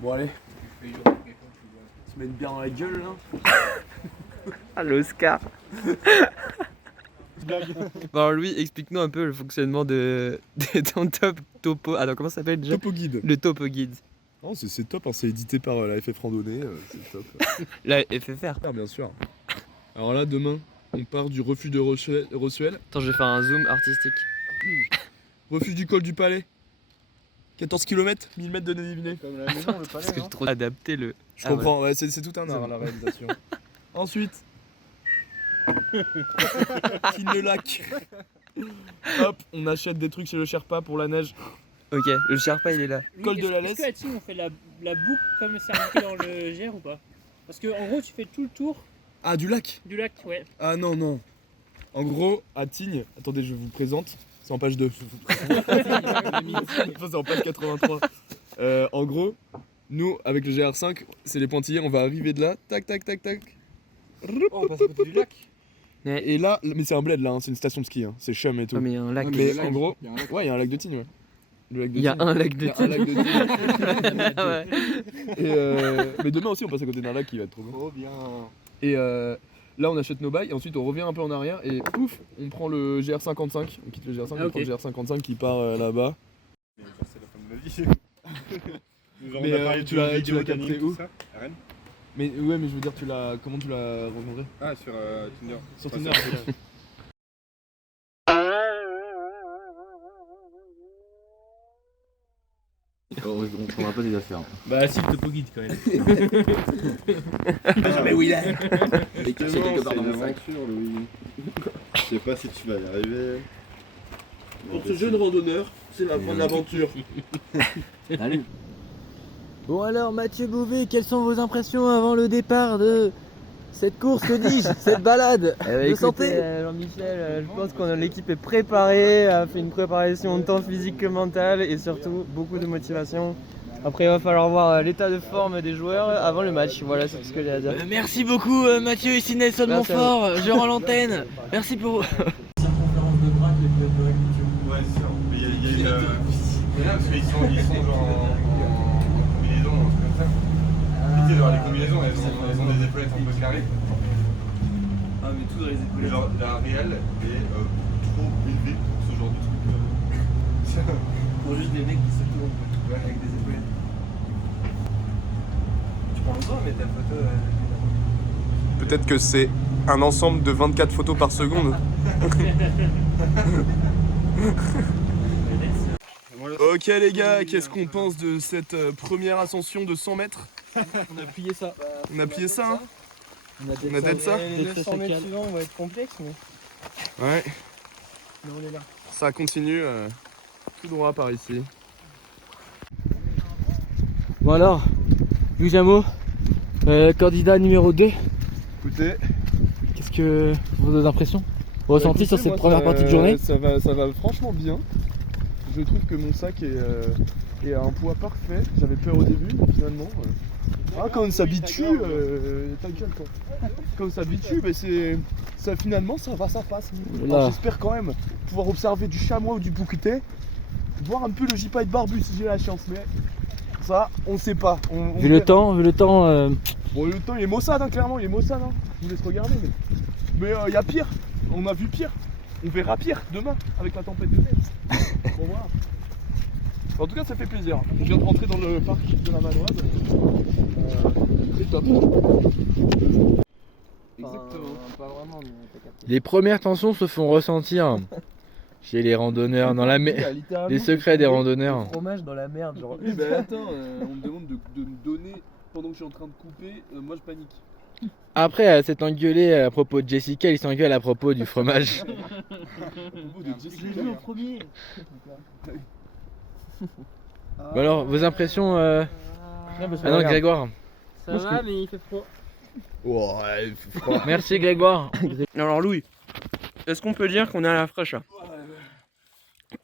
Bon allez, se mettre bien dans la gueule là. Ah l'Oscar. Bon alors Louis, explique-nous un peu le fonctionnement de ton topo. Attends, comment ça s'appelle déjà? Topo guide. Le topo guide. Non, c'est top, hein, c'est édité par la FF Randonnée, c'est top. La FFR. Ah, bien sûr. Alors là, demain, on part du refuge de Rossuel. Attends, je vais faire un zoom artistique. Refuge du col du Palais. 14 km, 1000 mètres de dénivelé. Comme la maison, le palais, Parce que non j'ai trop adapté le... Je comprends, ouais, c'est tout un art la réalisation. Ensuite, fine le lac. Hop, on achète des trucs chez le Sherpa pour la neige. Ok, le Sherpa il est là. Oui, Col de la Est-ce Laisse. que là-dessus on fait la boucle comme c'est indiqué dans le GR ou pas? Parce que en gros tu fais tout le tour Ah, du lac? du lac, ouais. Ah non, non. En gros, à Tignes, attendez, je vous présente. C'est en page 2. C'est en page 83. En gros, nous, avec le GR5, c'est les pointillés, on va arriver de là, tac, tac, tac, tac. Oh, on passe à côté du lac. Et là, mais c'est un bled là, hein, c'est une station de ski, hein, c'est chum et tout. Ah mais il y a un lac. Mais en gros, ouais, il y a un lac de Tignes, ouais. Le lac de Il y a Tignes. un lac de Il y a un lac de Tignes. Ah ouais. Et, mais demain aussi, on passe à côté d'un lac qui va être trop bien. Oh bien. Et là, on achète nos bails, et ensuite on revient un peu en arrière, et pouf, on prend le GR55. On quitte le GR5, on prend le GR55 qui part là-bas. C'est la fin de ma vie. Mais tu l'as capté où? À Rennes. Mais ouais, mais je veux dire, comment tu l'as rencontré? Ah, sur Tinder. Sur Enfin, Tinder. sur- On prendra pas des affaires. Bah si, le topo guide quand même. Jamais où il est. Et C'est caché bon, quelque part c'est dans une mon sac. aventure, Louis. Je sais pas si tu vas y arriver. Pour ce jeune randonneur, c'est la bonne aventure. Salut. Bon alors Mathieu Bouvet, quelles sont vos impressions avant le départ de cette course, que dis-je, cette balade de santé? Jean-Michel, je pense que l'équipe est préparée, a fait une préparation tant physique que mentale et surtout beaucoup de motivation. Après il va falloir voir l'état de forme des joueurs avant le match, voilà c'est tout ce que j'ai à dire. Merci beaucoup Mathieu, ici Nelson Merci à Montfort, je rends l'antenne. Merci pour... Ouais, c'est sûr. Mais il y a une. Mais là, parce qu'ils sont genre en combinaison, un truc comme ça. Et tu sais, genre les combinaisons, elles ont des épaulettes un peu carrées. Ah mais tout dans les Mais épaules. genre, la réelle est trop élevée pour ce genre de truc. Pour juste des mecs qui se tournent Ouais. avec des épaulettes. Tu prends le temps à mettre ta photo Peut-être que c'est un ensemble de 24 photos par seconde. Ok les gars, qu'est-ce qu'on pense de cette première ascension de 100 mètres? On a plié ça. On a plié ça, hein? On a tête ça? Les 900 mètres suivants vont être complexes, mais Ouais, on est là. ça continue tout droit par ici. Bon alors, Louis Jameau, candidat numéro 2, Écoutez, qu'est-ce que vos impressions? Vos ressentis sur écoutez, cette moi, première partie de journée? ça va franchement bien. Je trouve que mon sac est à un poids parfait. J'avais peur au début, mais finalement. Quand on s'habitue, ta gueule quoi. Quand on s'habitue, ça finalement ça va, ça passe. Alors, j'espère quand même pouvoir observer du chamois ou du bouqueté, voir un peu le gypaète barbu si j'ai la chance, mais ça on sait pas. Vu le temps, Bon, le temps il est maussade, hein, clairement, il est maussade. Hein. Je vous laisse regarder, mais il y a pire. On a vu pire. On verra pire demain avec la tempête de neige. Bon, voilà. En tout cas, ça fait plaisir. On vient de rentrer dans le parc de la Manoise. C'est top. Exactement. Pas vraiment, mais t'as capté. les premières tensions se font ressentir chez les randonneurs, dans les secrets des randonneurs. Fromage dans la merde, genre. Oui, bah attends, on me demande de me donner pendant que je suis en train de couper. Moi, je panique. Après, elle s'est engueulée à propos de Jessica, il s'engueule à propos du fromage. Je l'ai vu en premier. Bon alors, vos impressions Ah non, Grégoire. Ça va, mais il fait froid. Ouais, Merci Grégoire. Alors Louis, est-ce qu'on peut dire qu'on est à la fraîche là?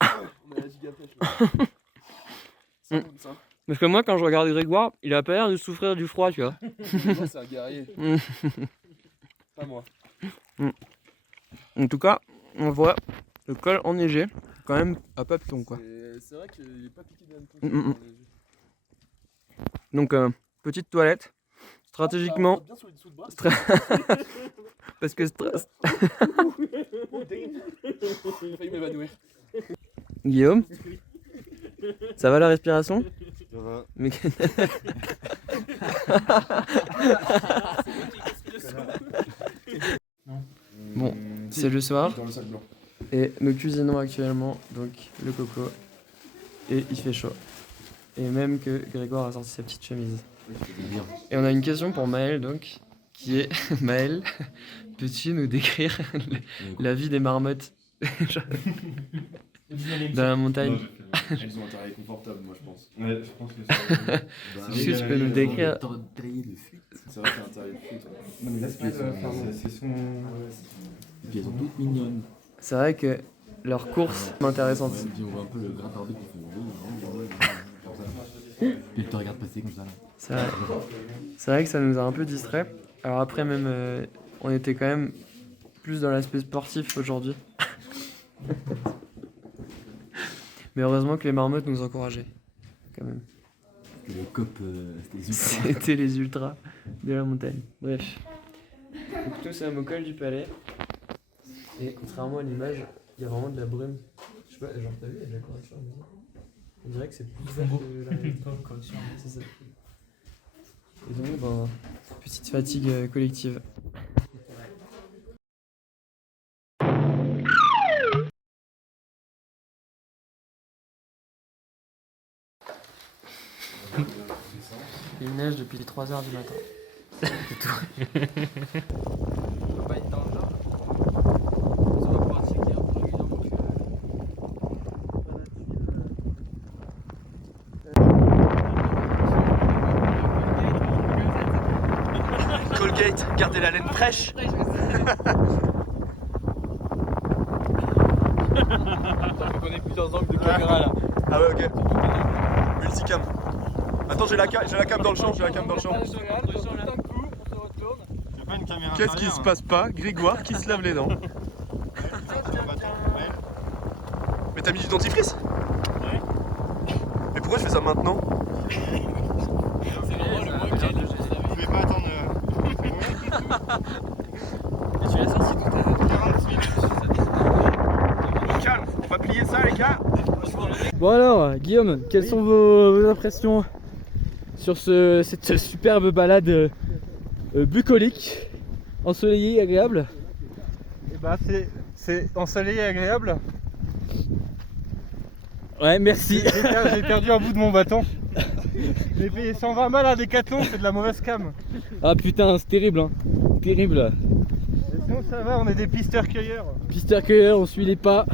On a la giga pêche là. Ça monte ça. Parce que moi, quand je regarde Grégoire, il a pas l'air de souffrir du froid, tu vois. Moi, c'est un guerrier. Pas moi. En tout cas, on voit le col enneigé, quand même à papillon, quoi. C'est vrai qu'il est pas piqué d'un tout. Donc, petite toilette. Stratégiquement, Bien sur les dessous de bras. parce que J'ai failli m'évanouir. Guillaume, ça va la respiration? Ça va. Mais... Bon, c'est le soir Dans le sac blanc. et nous cuisinons actuellement donc le coco et il fait chaud. Et même que Grégoire a sorti sa petite chemise. Et on a une question pour Maël donc, qui est Maël, peux-tu nous décrire la vie des marmottes dans la montagne? Elles ont un travail confortable, moi je pense. Ouais, je pense que c'est. Est-ce que tu peux nous décrire? C'est vrai que c'est un travail de fuite. Non, mais là, c'est son. Et puis elles sont toutes mignonnes. C'est vrai que leur course est intéressante. Et puis on voit un peu le grain d'ordi qui fait comme ça. Puis il te regarde passer comme ça là. C'est vrai que ça nous a un peu distrait. Alors après même, on était quand même plus dans l'aspect sportif aujourd'hui. Mais heureusement que les marmottes nous encourageaient, quand même. Que le cop, c'était ultra. C'était les ultras de la montagne. Bref. Donc nous sommes au col du Palais. Et contrairement à l'image, il y a vraiment de la brume. Je sais pas, genre t'as vu, il y a de la correction. On dirait que c'est plus vert que la réalité. C'est ça. Et donc, ben, petite fatigue collective. Il neige depuis 3h du matin. C'est tout. On va pas être dans le nord. On va pouvoir checker un peu régulièrement que Colgate, gardez la laine fraîche. Je connais plusieurs angles de caméra là. Ah ouais, ok. Multicam. Attends, j'ai la cam dans le champ, Qu'est-ce qui se passe pas? Grégoire qui se lave les dents. Mais t'as mis du dentifrice? Ouais. Mais pourquoi je fais ça maintenant? Je vais pas attendre. Et tu l'as sorti tout à l'heure. Calme, on va plier ça les gars. Bon alors, Guillaume, quelles sont vos impressions sur cette superbe balade bucolique, ensoleillée, agréable? Et bah c'est ensoleillé et agréable. Ouais, merci. J'ai perdu un bout de mon bâton. J'ai payé 120 balles à Decathlon, c'est de la mauvaise cam. Ah putain, c'est terrible hein. Terrible. Et sinon ça va, on est des pisteurs-cueilleurs. Pisteurs-cueilleurs, on suit les pas.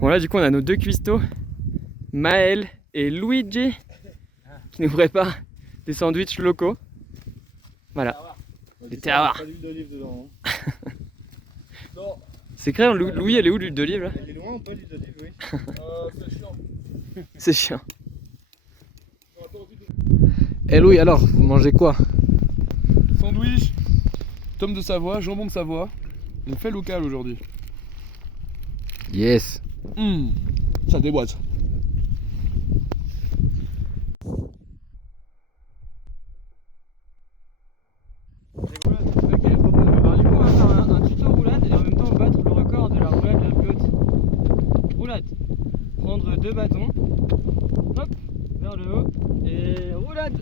Bon là du coup on a nos deux cuistots, Maël et Luigi, qui nous préparent des sandwichs locaux. Voilà, des terroirs. Pas d'huile d'olive dedans. C'est clair, Louis elle est où l'huile d'olive là? Elle est loin ou pas l'huile d'olive, oui. C'est chiant. C'est chiant. Eh Louis, alors, vous mangez quoi? Sandwich, tome de Savoie, jambon de Savoie. On fait local aujourd'hui. Yes. Ça déboîte. Un tuto roulade et en même temps battre le record de la roulade la plus haute. Roulade. Prendre deux bâtons, hop, vers le haut et roulade.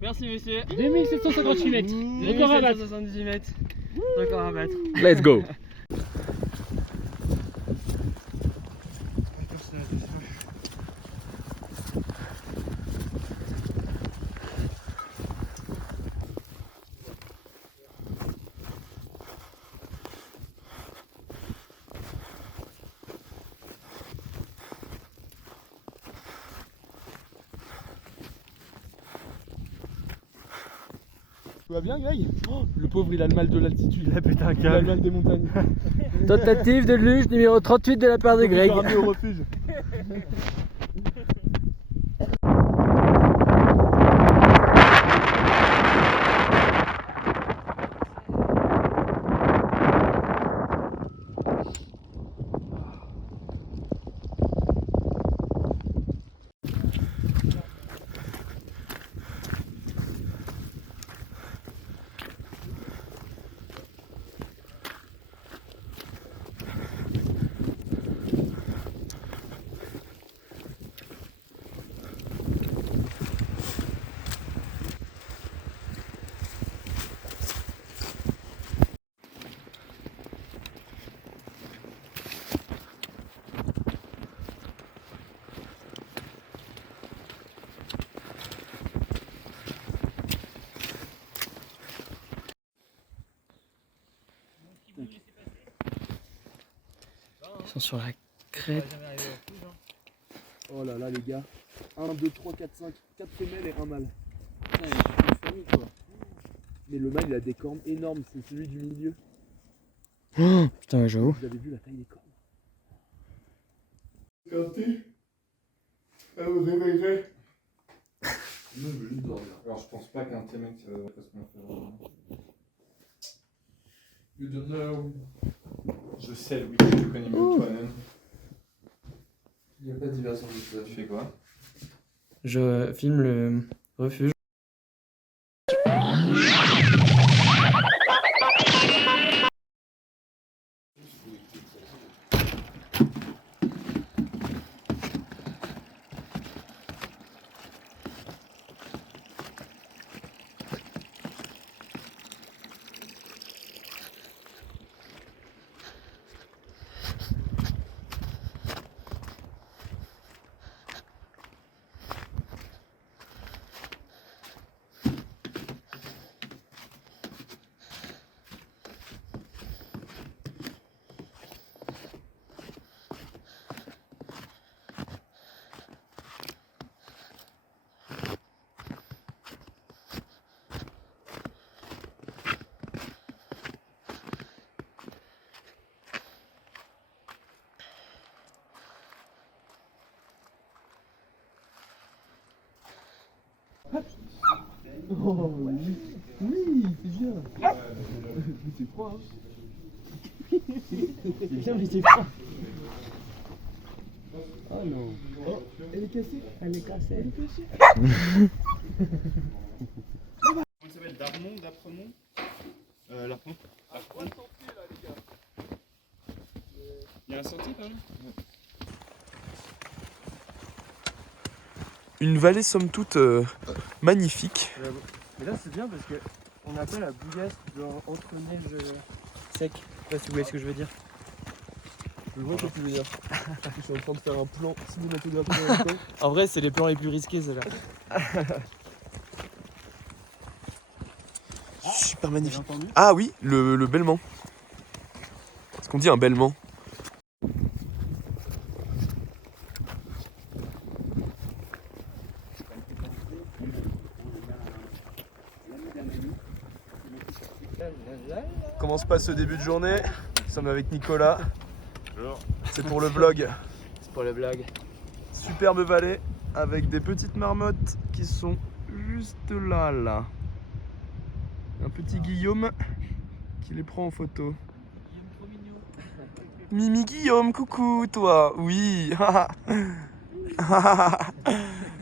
Merci monsieur. 2758 mètres. Record à battre. 2778 mètres. Record à battre. Let's go. va bien, Greg? Oh, le pauvre, il a le mal de l'altitude. Il a pété un Il a le câble. mal des montagnes. Tentative de luge numéro 38 de la part de Greg. Faut le ramener au refuge. Ils sont sur la crête. Oh là là, les gars. 1, 2, 3, 4, 5. 4 femelles et un mâle. Putain, il y a une famille, quoi. Mais le mâle, il a des cornes énormes. C'est celui du milieu. Oh, putain, ouais, j'avoue. Vous avez vu la taille des cornes? Regardez. Elle me réveillerait. Non, je veux juste dormir. Alors, je pense pas qu'un petit mec ça va pas ce qu'on fait vraiment. You don't know. Je sais, Louis, je te connais mieux que toi-même. Il n'y a pas de diversion de ça. Tu fais quoi? Je filme le refuge. Oh oui, oui, c'est bien. Mais c'est froid, hein. C'est bien, mais c'est froid. Oh non. Oh, elle est cassée. Elle est cassée. Elle est cassée. Comment ça s'appelle? Darmon, d'Apremont Larpon. Il y a un sentier par là? Une vallée somme toute magnifique. Mais là c'est bien parce que on a pas la bouillasse genre entre neige sec. Je sais pas si vous voyez ce que je veux dire. Je vois ce que tu veux dire. Je suis en train de faire un plan cinématographique en même temps. En vrai c'est les plans les plus risqués c'est là. Super magnifique. Ah oui, le bêlement. Est-ce qu'on dit un bêlement? Comment se passe ce début de journée? Nous sommes avec Nicolas. Bonjour. C'est pour le vlog. C'est pour la blague. Superbe vallée avec des petites marmottes qui sont juste là. Un petit Guillaume qui les prend en photo. Mimi Guillaume, coucou toi. Oui.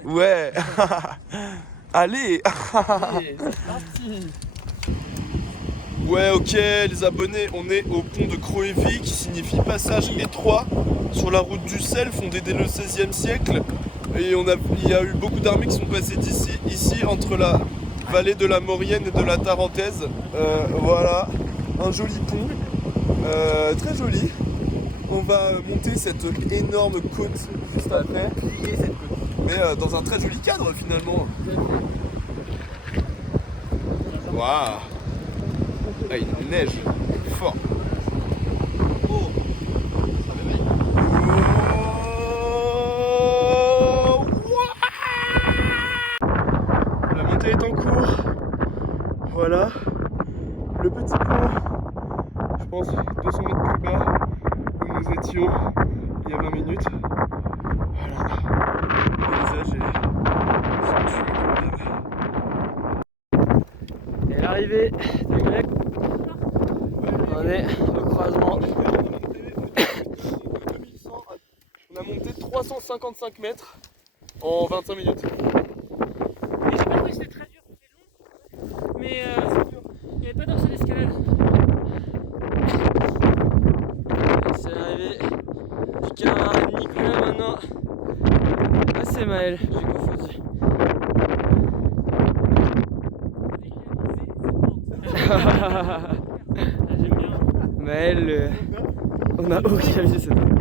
Ouais. Allez. Ouais, ok les abonnés, on est au pont de Croévy qui signifie passage étroit sur la route du sel, fondée dès le XVIe siècle. Et il y a eu beaucoup d'armées qui sont passées ici entre la vallée de la Maurienne et de la Tarentaise. Voilà, un joli pont, très joli. On va monter cette énorme côte juste après, mais dans un très joli cadre finalement. Waouh! Ah, il neige fort. La montée est en cours. Voilà. l'arrivée de Grec. On est au croisement. On a monté 355 mètres en 25 minutes. Et j'ai pas trouvé que c'était très dur, c'était long. Mais il n'y avait pas d'ensemble d'escalade. C'est l'arrivée du camarade Nicolas maintenant. Ah, c'est Maël, j'ai confondu. J'aime bien. Maël, on a aucun vu cette pente.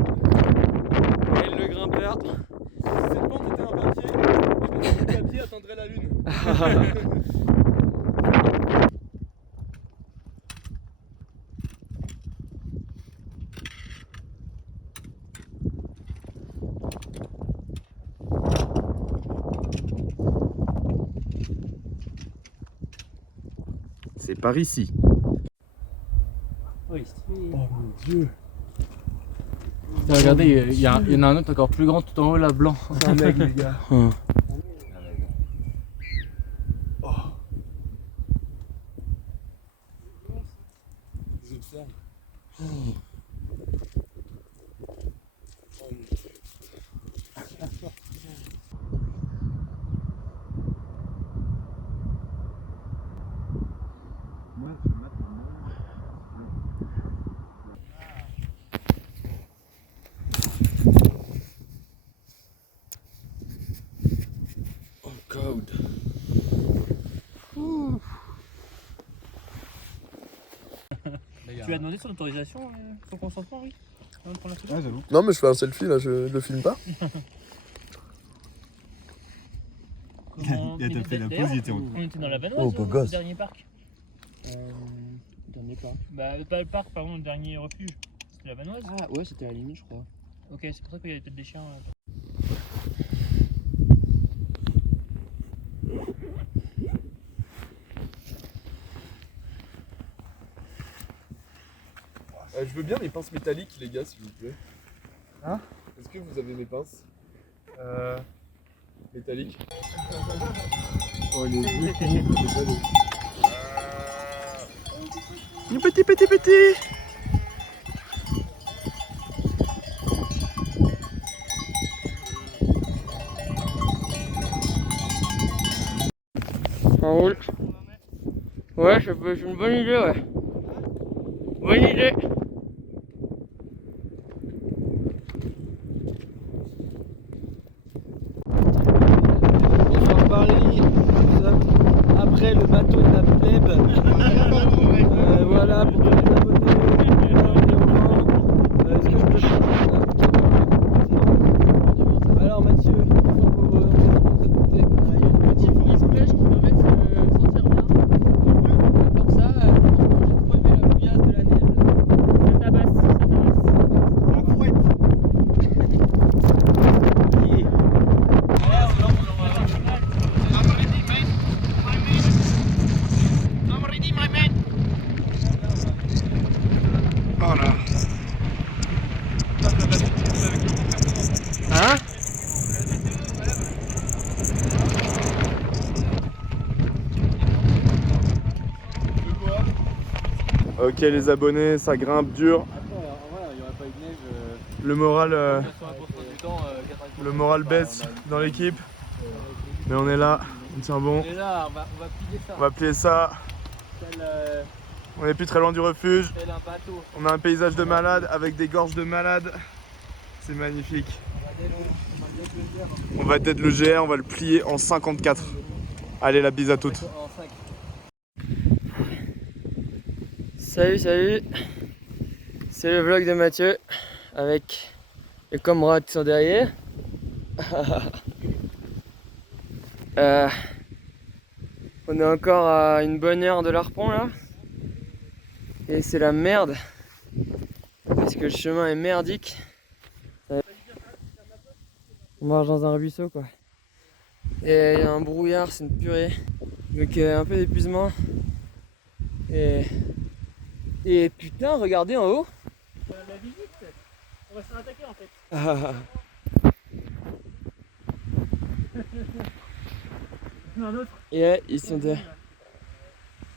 Maël le grimpeur. Si cette pente était un papier, le papier atteindrait la lune. C'est par ici. Oui, c'est Oh mon dieu. Regardez, il y en a un autre encore plus grand tout en haut là, blanc. C'est un aigle, les gars. Ils observent. Code. Tu as demandé son autorisation, son consentement, oui avant de prendre la photo. Ouais, j'avoue. Non mais je fais un selfie là, je le filme pas. Comment- Il a mais fait la d'ailleurs, pause, il était en On était dans la Vanoise, Oh, beau au gosse. dernier parc. Dernier pas. Bah, pas le parc, pardon, le dernier refuge. C'était la Vanoise. Ah ouais, c'était à la limite, je crois. Ok, c'est pour ça qu'il y avait peut-être des chiens. Je veux bien mes pinces métalliques les gars s'il vous plaît. Hein? Est-ce que vous avez mes pinces métalliques? Oh les vieux. Petit. On roule. Ouais, c'est une bonne idée, ouais. Bonne idée. Bonsoir Paris. Nous sommes après le bateau de la plèbe. Voilà, pour tous les abonnés. Est-ce que je peux faire non. Alors Mathieu, pour Il y a une petite brise flèche qui permet de se sentir bien. Comme ça, franchement, j'ai trop aimé la bouillasse de la neige. Ça tabasse, ça tabasse. Hein? Ok les abonnés, ça grimpe dur. Il n'y aurait pas eu de neige. Le moral baisse dans l'équipe. Mais on est là, on tient bon. Et là, on va plier ça. On va plier ça. On est plus très loin du refuge. Tel un bateau. On a un paysage de malade avec des gorges de malade. C'est magnifique. On va peut-être le GR, on va le plier en 54. Allez, la bise à toutes. En 5. Salut. C'est le vlog de Mathieu avec les camarades qui sont derrière. On est encore à une bonne heure de l'Arpent là. Et c'est la merde. Parce que le chemin est merdique. On marche dans un ruisseau quoi. Et il y a un brouillard, c'est une purée. Donc un peu d'épuisement. Et putain, regardez en haut. La visite, on va se faire attaquer en fait. Et ils sont deux.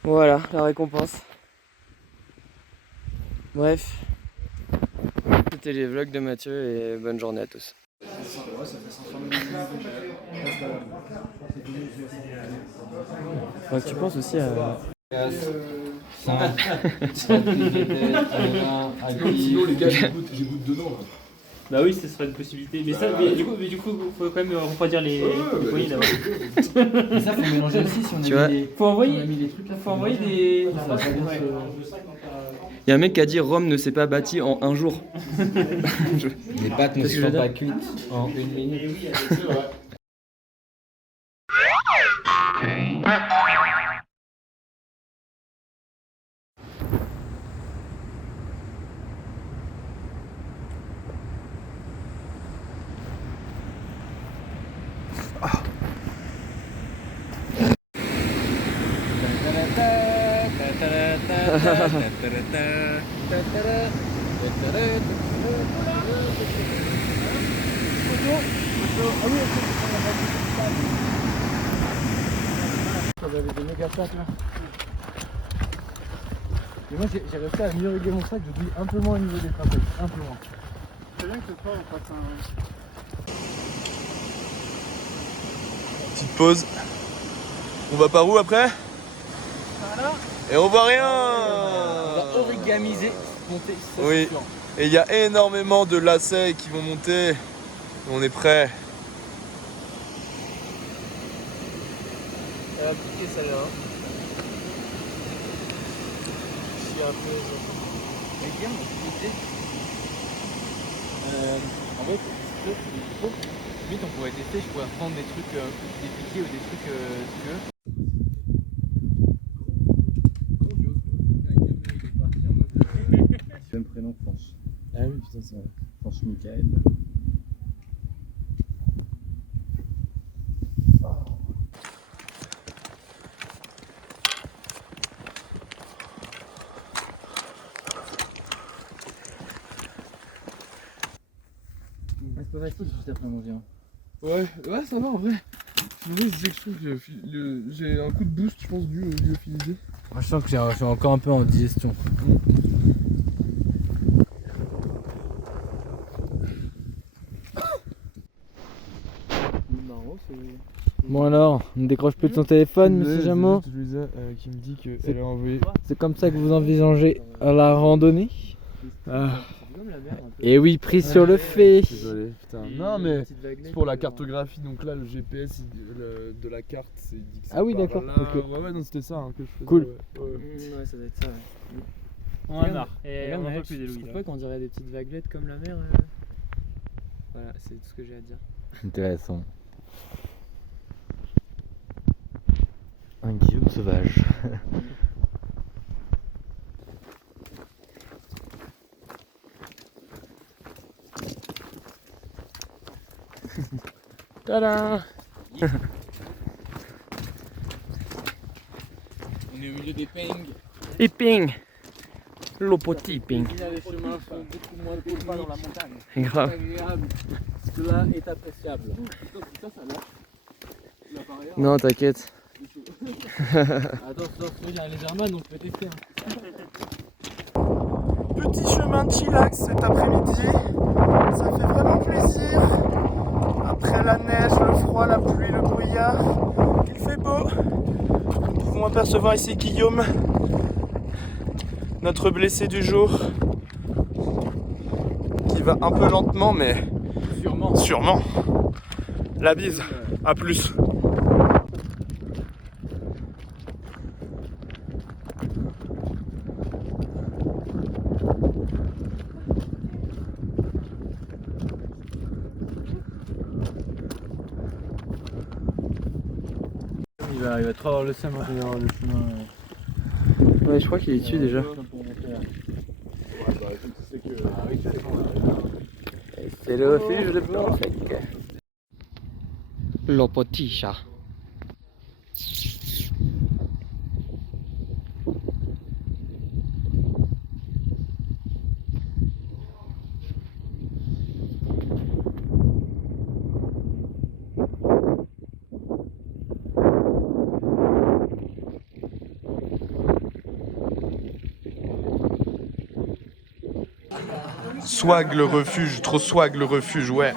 Voilà, la récompense. Bref. C'était les vlogs de Mathieu et bonne journée à tous. Tu penses aussi à... Sinon les gars, j'ai goûté dedans. Bah oui, ce serait une possibilité. Mais ça, mais du coup, faut quand même refroidir les poignées d'abord. Mais ça, faut mélanger aussi si on Tu vois, Faut envoyer, on a mis les trucs là. faut envoyer des. il y a un mec qui a dit Rome ne s'est pas bâti en un jour. Les pâtes ne Qu'est-ce que je sont veux pas dire cuites en 1 minute. J'avais des méga sacs là. Et moi j'ai réussi à mieux régler mon sac, je douille un peu moins au niveau des trapèzes, un peu moins. C'est bien que ce soir on fasse un... Petite pause. On va par où après? Et on voit rien. On va origamiser, monter ça. Oui. Et il y a énormément de lacets qui vont monter. On est prêt. Elle va piquer celle-là. Je suis un peu. En fait, limite on pourrait tester, je pourrais prendre des trucs, des piquets ou des trucs si tu veux. Même prénom, France. Ah oui, putain, c'est vrai. France Michael. C'est pas facile juste après manger. Hein. Ouais, ça va en vrai. En vrai, je trouve que j'ai un coup de boost, je pense, dû au lyophilisé. Moi je sens que je suis encore un peu en digestion. Bon alors, ne décroche plus de son téléphone, monsieur Jameau. Louisa qui me dit qu'elle a envoyé. C'est comme ça que vous envisagez la randonnée. Et oui, prise sur le fait. Désolé, putain. Non, mais c'est pour la cartographie, donc là le GPS de la carte, c'est dit que ça Ah oui, part d'accord, là. ok. Ouais, non, c'était ça hein, que je faisais. Cool. Ouais. Ouais, ça doit être ça. Ouais. On en a marre. Et on en peut plus des Je Louis. trouve pas qu'on dirait des petites vaguelettes comme la mer. Voilà, c'est tout ce que j'ai à dire. Intéressant. Un Guillaume sauvage. Tada. On est au milieu des pings. Hipping. Lopo tipping. Les chemins sont beaucoup moins courts dans la montagne. Grave. Agréable. Cela est appréciable. Ça lâche. Non, t'inquiète. Attends, il y a un laserman donc je peux tester. Petit chemin de chillax cet après-midi. Ça fait vraiment plaisir. Après la neige, le froid, la pluie, le brouillard, il fait beau. Nous pouvons apercevoir ici Guillaume, notre blessé du jour, qui va un peu lentement, mais sûrement. La bise, à plus. Il va trop avoir le seum en général, le chemin. Ouais, je crois qu'il est dessus déjà. C'est le refuge de Porfec. Lopotisha. Swag le refuge, trop swag le refuge, ouais.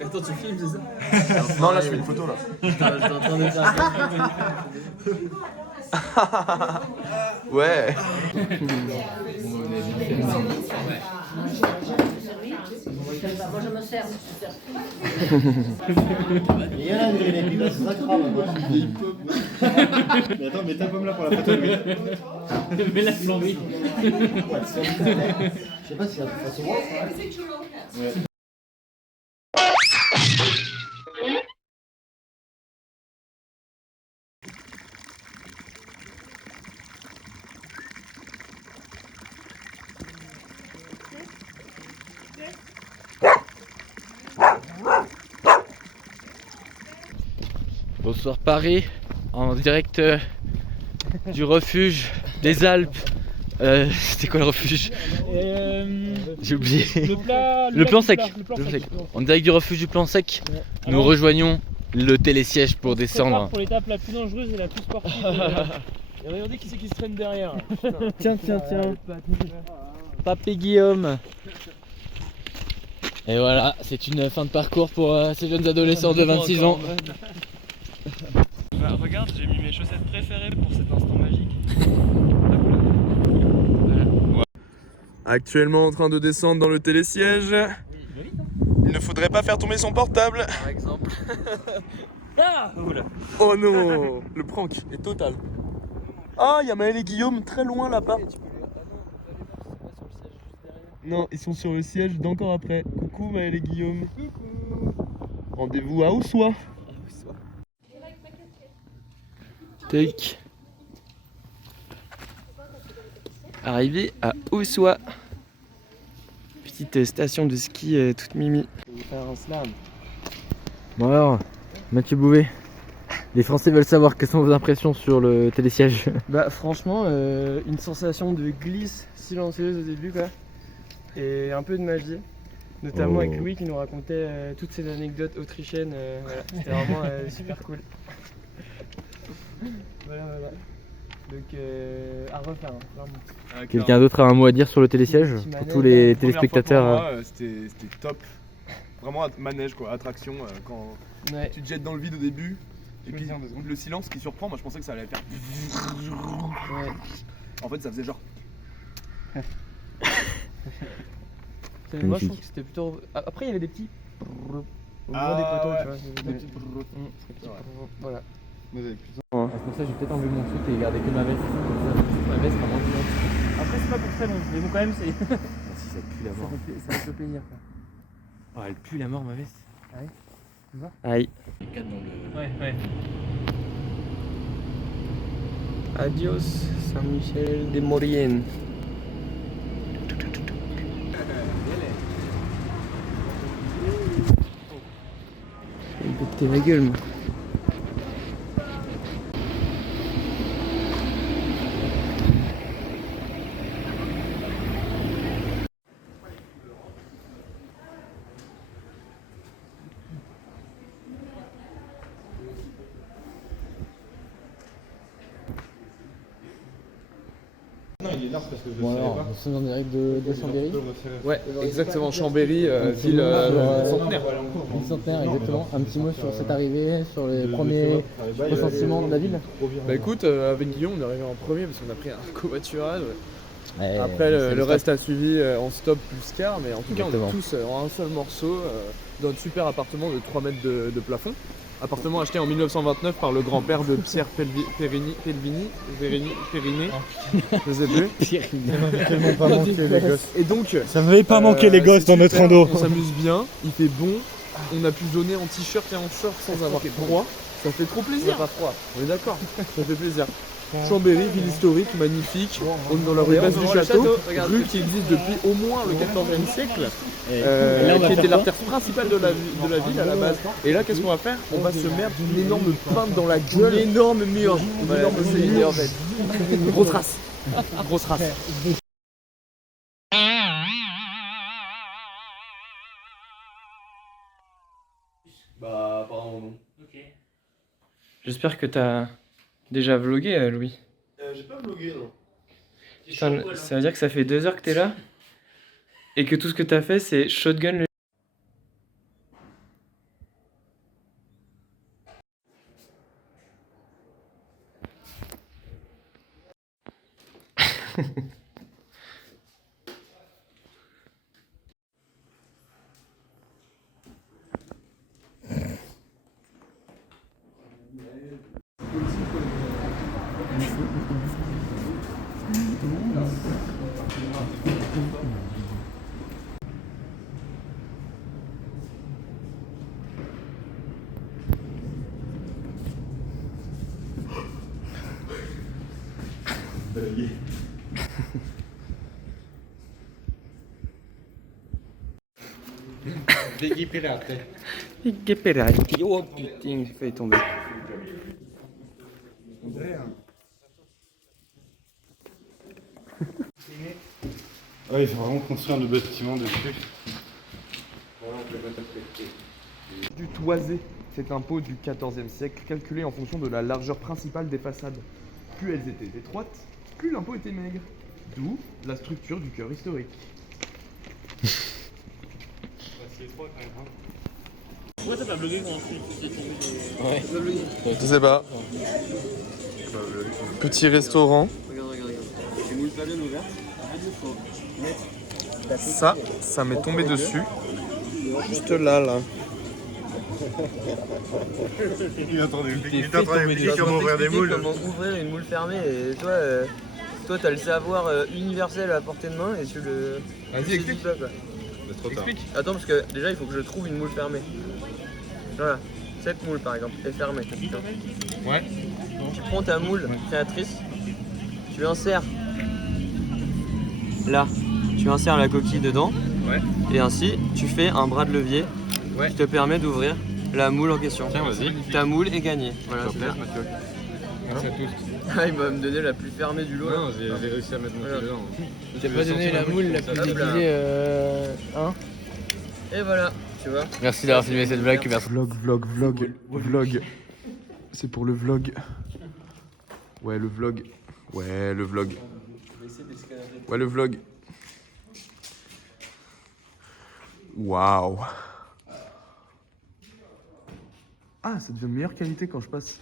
Attends, tu filmes, c'est ça? Non, là je fais une photo là. J'étais en train de faire. Ouais. Moi je me sers. Il y en a une grille, c'est ça crame. Mais attends, mets ta pomme là pour la photo. Mais la flambée. Je sais pas si ça se voit. Ouais. Bonsoir Paris, en direct du refuge des Alpes. C'était quoi le refuge? J'ai oublié. Le plan sec. En direct du refuge du plan sec, nous rejoignons le télésiège pour descendre. Pour l'étape la plus dangereuse et la plus sportive. Et regardez qui c'est qui se traîne derrière. Tiens. Papé Guillaume. Et voilà, c'est une fin de parcours pour ces jeunes adolescents de 26 ans. Bah regarde, j'ai mis mes chaussettes préférées pour cet instant magique. Actuellement en train de descendre dans le télésiège. Il ne faudrait pas faire tomber son portable. Par exemple. Ah Oh non, le prank est total. Ah, il y a Maël et Guillaume très loin là-bas. Non, ils sont sur le siège d'encore après. Coucou Maël et Guillaume. Rendez-vous à Oussois. Tac. Arrivé à Oussois. Petite station de ski toute mimi. Faire un slam. Bon alors, Mathieu Bouvet, les Français veulent savoir quelles sont vos impressions sur le télésiège. Bah franchement, une sensation de glisse silencieuse au début quoi. Et un peu de magie. Notamment avec Louis qui nous racontait toutes ces anecdotes autrichiennes. Voilà. C'était vraiment super cool. Voilà. Donc à refaire, hein, vraiment. Quelqu'un d'autre a un mot à dire sur le télésiège pour tous les téléspectateurs? C'était top. Vraiment manège quoi, attraction quand Ouais. tu te jettes dans le vide au début. Et puis le silence qui surprend, moi je pensais que ça allait faire. Ouais. En fait ça faisait genre. Moi je trouve que c'était plutôt. Après il y avait des petits. Au moins des poteaux, tu vois. Des petits. Voilà. C'est pour ça que j'ai peut-être enlevé mon soute et gardé que ma veste. Ma veste vraiment bien. Après c'est pas pour très long, mais bon quand même c'est. Si ça pue la mort. Ça fait plaisir quoi. Oh, elle pue la mort ma veste. Ah oui. Tu vois? Aïe. Ouais. Adios Saint-Michel des Mauriennes. Je vais me péter la gueule moi. Bon alors, nous sommes en direct de Chambéry. Ouais, exactement, Chambéry, ville centenaire. Une centenaire, exactement. Un petit mot sur cette arrivée, sur les premiers ressentiments de la ville. Bah écoute, avec Guillaume on est arrivé en premier parce qu'on a pris un covoiturage. Ouais, Après le reste a suivi en stop plus car, mais en tout cas on Exactement. est tous en un seul morceau dans un super appartement de 3 mètres de plafond. Appartement acheté en 1929 par le grand-père de Pierre Periné, je sais plus. Tellement pas manqué les gosses. Et donc, Ça m'avait pas manqué les gosses dans notre rando. on s'amuse bien, il fait bon, on a pu zoner en t-shirt et en short sans avoir froid. Ça fait trop plaisir. Pas froid. On est d'accord, ça fait plaisir. Chambéry, ville historique, magnifique. On est dans la rue Basse du Château, rue qui existe depuis au moins le 14e siècle, qui était l'artère principale de la ville à la base. Et là, qu'est-ce qu'on va faire? On va se mettre une énorme pinte dans la gueule. Une énorme mur. Une énorme l'idée en fait. Grosse race. Grosse race. Bah, apparemment non. Ok. J'espère que t'as déjà vlogué, Louis. J'ai pas vlogué non. Putain, ça veut dire que ça fait 2 heures que t'es là? et que tout ce que t'as fait, c'est shotgun le... Degli pirate. Che peralti. Oh putain, j'ai failli tomber. Ouais, il faut vraiment construire de bâtiments dessus. Du toisé, c'est un pot du XIVe siècle calculé en fonction de la largeur principale des façades. Plus elles étaient étroites, plus l'impôt était maigre. D'où la structure du cœur historique. Pourquoi t'as pas blogué quand tu t'es tombé des... Je sais pas. Petit restaurant. Ça m'est tombé dessus. Juste là. Il est en train d'expliquer comment ouvrir des moules. Comment ouvrir une moule fermée et toi t'as le savoir universel à portée de main et tu le... Vas-y, explique. Pas, quoi. C'est trop tard. Attends parce que déjà il faut que je trouve une moule fermée. Voilà, cette moule par exemple est fermée. Ouais. Tu prends ta moule créatrice, tu insères là, tu insères la coquille dedans. Ouais. Et ainsi tu fais un bras de levier qui te permet d'ouvrir la moule en question. Tiens, vas-y. Ta moule est gagnée. Voilà, super. Merci à tous. Ah, il va me donner la plus fermée du lot. Non, j'ai réussi à mettre mon pied dedans. Il t'a pas donné la moule la plus Hop là. déguisée, hein? Et voilà, tu vois. Merci d'avoir filmé cette blague. Merci. Vlog. C'est pour le vlog. Ouais, le vlog. Ouais, le vlog. Waouh. Ah, ça devient de meilleure qualité quand je passe.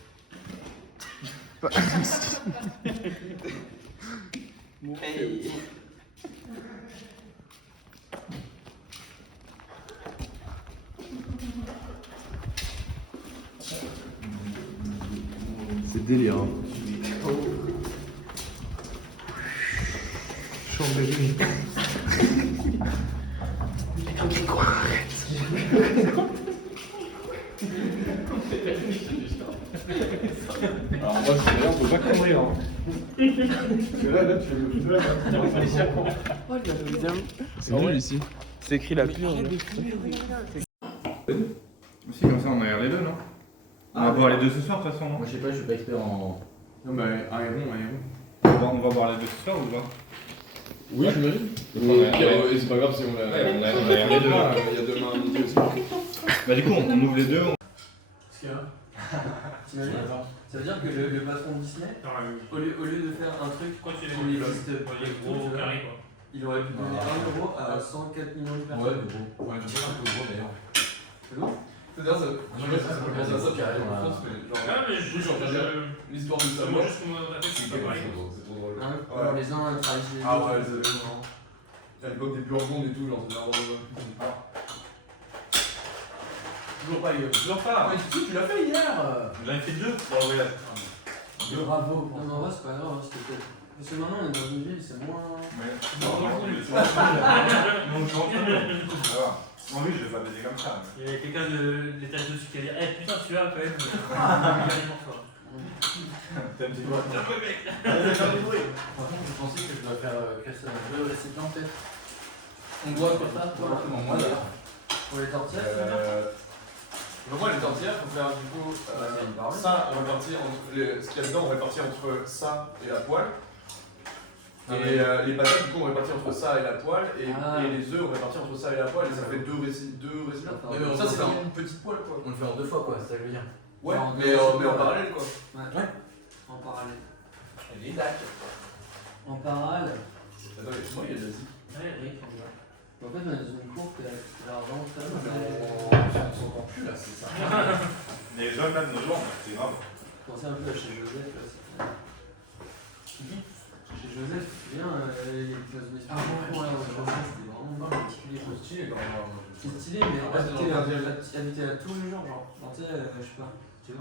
C'est délire. Hein. Chambéry. Alors moi, c'est là, on peut pas conduire. Hein. Parce que là, tu fais le plus de C'est nul ici. C'est écrit la pure. Si, comme ça, on aère les deux, non? On va boire les deux ce soir, de toute façon, non? Moi je sais pas, je suis pas expert en. Non, mais aéron. On va boire les deux ce soir ou pas? Oui, j'imagine. Et c'est pas grave si on l'a. On aère les deux. Il y a demain à midi aussi. Bah, du coup, on ouvre les deux. T'imagines? Ça veut dire que le patron Disney, au lieu de faire un truc Pourquoi tu qui les existe gros carrés quoi? il aurait pu donner 1 euro à 104 millions de personnes. Ouais, mais bon. Ouais, je sais pas un peu gros d'ailleurs. C'est bon? C'est-à-dire, ça. Je sais pas si ça peut penser à ça, puis Carrément, en France, mais genre. Ah mais Oui, genre, l'histoire de moi savoir. juste comment on a fait, c'est pas pareil. C'est trop drôle. Hein? Alors les uns travaillent chez les Ah autres. ouais, c'est vraiment. À l'époque des Burgondes et tout, genre, c'est vraiment. Toujours pas, Guillaume. Toujours pas. Ouais, tu l'as fait hier. J'en ai fait deux pour le voyage. Bravo. Non mais en vrai c'est pas grave, hein, c'était peut-être. Parce que maintenant on est dans une ville, c'est moins. Mais. Non, Non, non, je vais pas baiser comme ça. Il y avait quelqu'un de l'étage dessus qui a dit eh putain celui-là quand même T'aimes tes doigts? Par contre je pensais que je dois faire casser un peu récipient peut-être. On boit comme ça, toi? Moi d'ailleurs. Pour les tortillas, Donc moi les tortillas, faut faire du coup ça répartir entre ce qu'il y a dedans, on répartit entre ça et la poêle. Et les patates du coup on répartit entre ça et la poêle et les œufs on répartit entre ça et la poêle et ça fait deux récipients. mais Ça c'est vraiment une petite poêle quoi. On le fait en 2 fois quoi, c'est ça que je veux dire. Ouais, Enfin, mais en parallèle quoi. Ouais. En parallèle. Exact. En parallèle. Attends, moi il y a de la zik. Ouais, oui, En fait, on est dans une cour qui a l'argent très On s'entend plus là, c'est ça. Les jeunes même nos jours, c'est grave. Je pensais un peu à chez Joseph là, chez Joseph, tu viens, il y a une espèce de concours là, c'était vraiment particulier. C'est stylé quand même. C'est stylé, mais habiter là tous les jours, genre, tu sais, je sais pas. C'était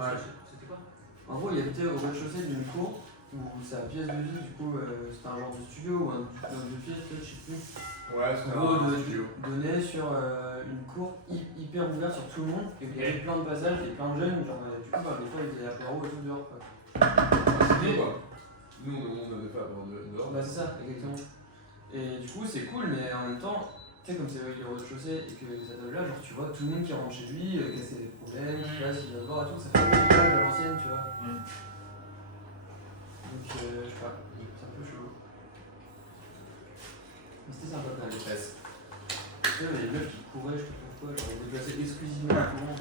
quoi? En gros, il habitait au rez-de-chaussée d'une cour où sa pièce de vie, du coup, c'était un genre de studio ou un de pièce, peut-être, je sais plus. Ouais, c'est En gros, un studio. donnait sur une cour hyper ouverte sur tout le monde, et il y avait plein de passages et plein de jeunes, genre, du coup, bah, des fois, ils étaient apéro et tout dehors, quoi. C'est bien quoi. Nous, on n'avait pas dehors. Bah, c'est ça, exactement. Et du coup, c'est cool, mais en même temps, tu sais, comme c'est le rez-de-chaussée et que ça donne là, genre, tu vois tout le monde qui rentre chez lui, casser des problèmes, tu vois, s'il vient voir et tout, ça fait un peu à l'ancienne, tu vois. Donc, je sais pas, c'est un peu chelou. Mais c'était sympa quand même. Tu sais, il y avait des meufs qui couraient, je sais pas pourquoi, genre, ils déplaçaient exclusivement le courant.